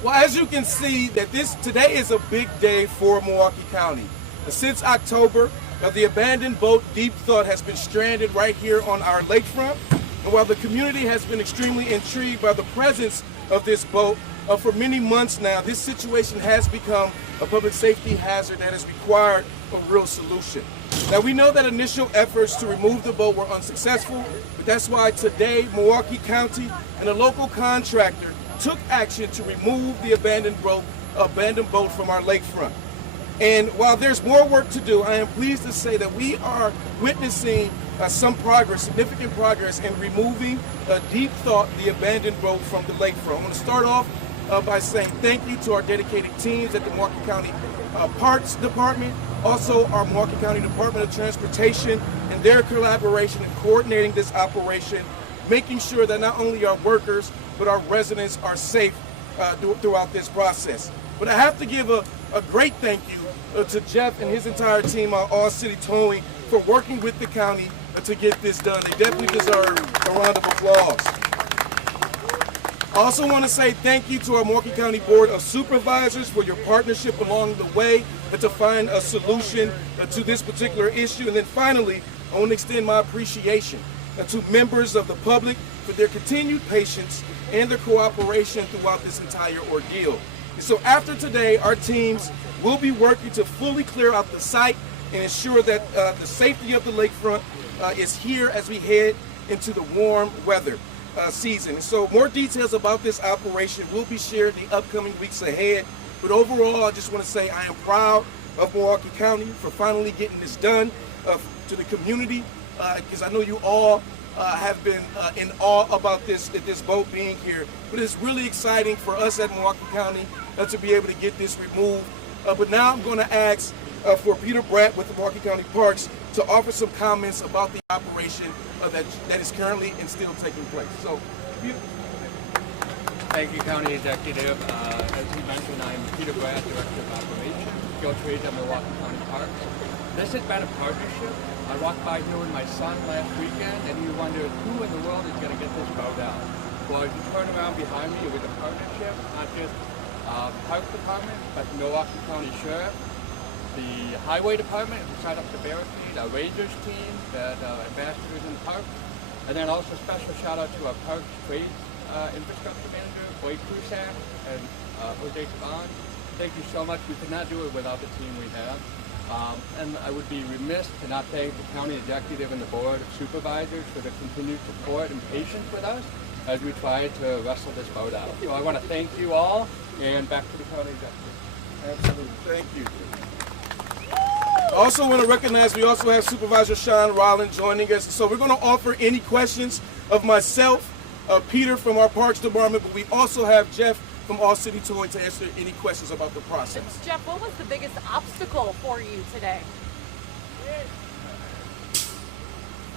Well, as you can see, that today is a big day for Milwaukee County. Since October, the abandoned boat Deep Thought has been stranded right here on our lakefront. And while the community has been extremely intrigued by the presence of this boat, for many months now, this situation has become a public safety hazard that has required a real solution. Now, we know that initial efforts to remove the boat were unsuccessful, but that's why today Milwaukee County and a local contractor took action to remove the abandoned boat from our lakefront. And while there's more work to do, I am pleased to say that we are witnessing some progress, significant progress in removing Deep Thought, the abandoned boat, from the lakefront. I want to start off by saying thank you to our dedicated teams at the Milwaukee County Parks Department, also our Milwaukee County Department of Transportation, and their collaboration in coordinating this operation, making sure that not only our workers but our residents are safe throughout this process. But I have to give a great thank you to Jeff and his entire team on All City Towing for working with the county to get this done. They definitely deserve a round of applause. I also want to say thank you to our Milwaukee County Board of Supervisors for your partnership along the way to find a solution to this particular issue. And then finally, I want to extend my appreciation to members of the public for their continued patience and their cooperation throughout this entire ordeal. And so after today, our teams will be working to fully clear out the site and ensure that the safety of the lakefront is here as we head into the warm weather season. And so more details about this operation will be shared in the upcoming weeks ahead. But overall, I just want to say I am proud of Milwaukee County for finally getting this done to the community, because I know you all have been in awe about this boat being here. But it's really exciting for us at Milwaukee County to be able to get this removed. But now I'm going to ask for Peter Bratt with the Milwaukee County Parks to offer some comments about the operation that is currently and still taking place. So, Peter. Thank you, County Executive. As you mentioned, I'm Peter Bratt, Director of Operations, Field Trades at Milwaukee County Parks. This has been a partnership. I walked by here with my son last weekend, and he wondered who in the world is going to get this boat out. Well, as you turn around behind me with a partnership, not just Park Department, but the Milwaukee County Sheriff, the Highway Department, who set up the barricade, our Rangers team, that ambassadors in the park, and then also special shout out to our Parks Trades Infrastructure Manager, Blake Prusak, and Jose Caban. Thank you so much. We could not do it without the team we have. And I would be remiss to not thank the County Executive and the Board of Supervisors for their continued support and patience with us as we try to wrestle this boat out. So I want to thank you all, and back to the County Executive. Absolutely. Thank you. I also want to recognize we also have Supervisor Sean Rollin joining us. So we're going to offer any questions of myself, Peter from our Parks Department, but we also have Jeff from All City Towing to answer any questions about the process. Jeff, what was the biggest obstacle for you today?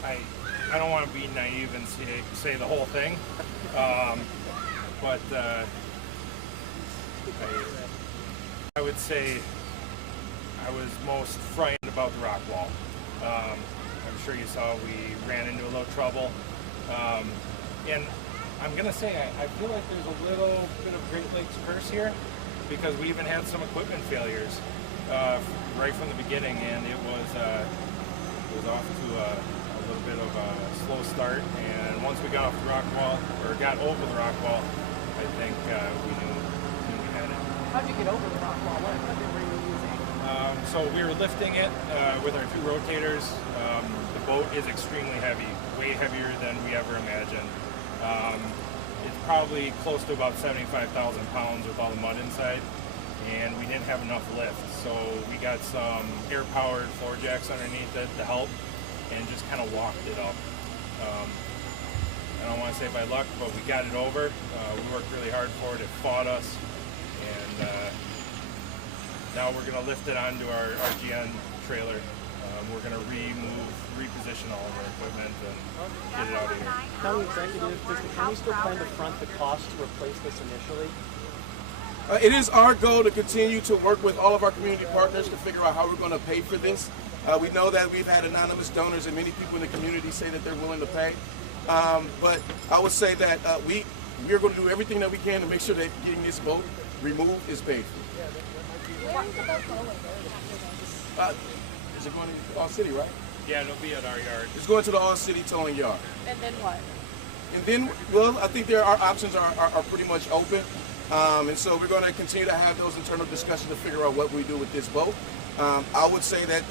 I don't want to be naive and say the whole thing, but I would say I was most frightened about the rock wall. I'm sure you saw we ran into a little trouble, and I'm going to say I feel like there's a little bit of Great Lakes curse here, because we even had some equipment failures right from the beginning, and it was off to a little bit of a slow start. And once we got off the rock wall, or got over the rock wall, I think we knew we had it. How'd you get over the rock wall? What equipment were you using? So we were lifting it with our two rotators. The boat is extremely heavy, way heavier than we ever imagined. It's probably close to about 75,000 pounds with all the mud inside, and we didn't have enough lift. So we got some air-powered floor jacks underneath it to help, and just kind of walked it up. I don't want to say by luck, but we got it over. We worked really hard for it. It fought us, and now we're going to lift it onto our RGN trailer. We're going to reposition all of our equipment and get it out of here. County Executive, does the county still plan to front the cost to replace this initially? It is our goal to continue to work with all of our community partners to figure out how we're going to pay for this. We know that we've had anonymous donors and many people in the community say that they're willing to pay. But I would say that we're going to do everything that we can to make sure that getting this boat removed is paid for. Where is the boat going? Is it going to All City, right? Yeah, it'll be at our yard. It's going to the All City Towing Yard. And then what? And then, well, I think our options are pretty much open. And so we're going to continue to have those internal discussions to figure out what we do with this boat. I would say that,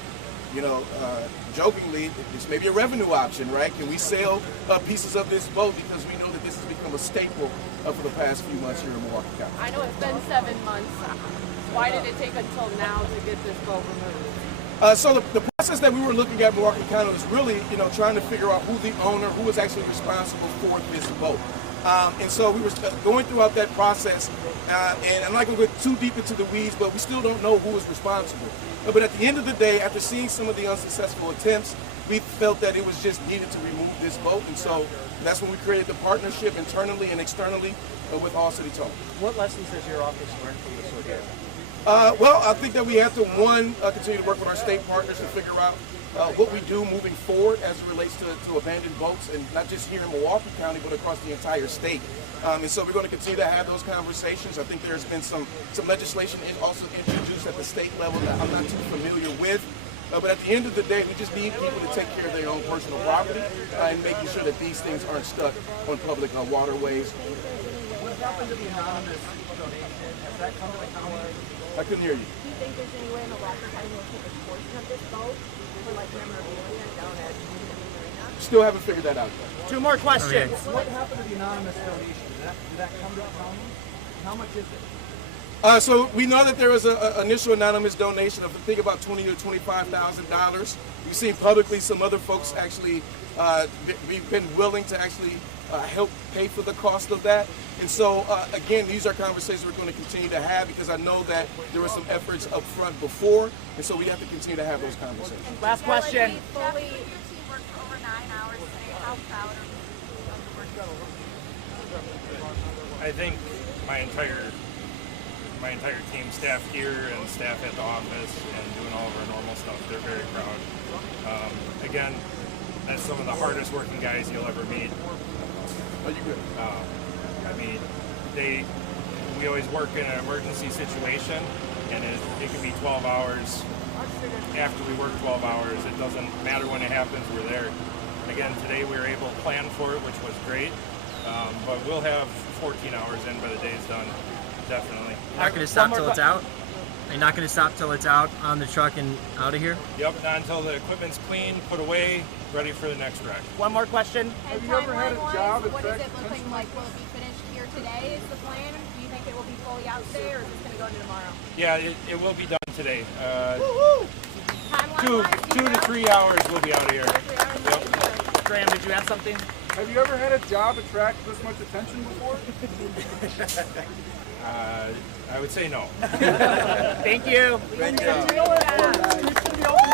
jokingly, this may be a revenue option, right? Can we sell pieces of this boat because we know that this has become a staple for the past few months here in Milwaukee County? I know it's been 7 months. Why did it take until now to get this boat removed? So the process that we were looking at in Milwaukee County was really, trying to figure out who the owner, who was actually responsible for this boat. And so we were going throughout that process, and I'm not going to go too deep into the weeds, but we still don't know who is responsible. But at the end of the day, after seeing some of the unsuccessful attempts, we felt that it was just needed to remove this boat, and so that's when we created the partnership internally and externally with All City Towing. What lessons has your office learned from this ordeal? Well, I think that we have to, continue to work with our state partners to figure out what we do moving forward as it relates to abandoned boats, and not just here in Milwaukee County, but across the entire state. And so we're going to continue to have those conversations. I think there's been some legislation also introduced at the state level that I'm not too familiar with. But at the end of the day, we just need people to take care of their own personal property and making sure that these things aren't stuck on public waterways. What happened to the anonymous donation? Has that come to the county? I couldn't hear you. Do you think there's any way Milwaukee County will keep a portion of this boat for like memorabilia down at the marina? Still haven't figured that out yet. 2 more questions. What happened to the anonymous donation? Did that come to the county? How much is it? So we know that there was an initial anonymous donation of I think about $20,000 to $25,000. We've seen publicly some other folks actually we've been willing to actually help pay for the cost of that. And so again, these are conversations we're going to continue to have because I know that there were some efforts up front before, and so we have to continue to have those conversations. Last question. Your team worked over 9 hours today. How proud are you of the work you did? I think my entire team, staff here and staff at the office, and doing all of our normal stuff, they're very proud. Again, that's some of the hardest working guys you'll ever meet. Are you good? I mean, we always work in an emergency situation, and it can be 12 hours. After we work 12 hours, it doesn't matter when it happens, we're there. Again, today we were able to plan for it, which was great, but we'll have 14 hours in by the day's done, definitely. Not going to stop till it's out? Are you not going to stop till it's out on the truck and out of here? Yep, not until the equipment's clean, put away, ready for the next wreck. One more question. And timeline-wise, what is it looking like? Will it be finished here today is the plan? Do you think it will be fully out today, or is this going to go into tomorrow? Yeah, it will be done today. Timeline-wise, 2 to 3 hours we'll be out of here. 3 hours? Yep. Graham, did you have something? Have you ever had a job attract this much attention before? I would say no. Thank you. Streets can be open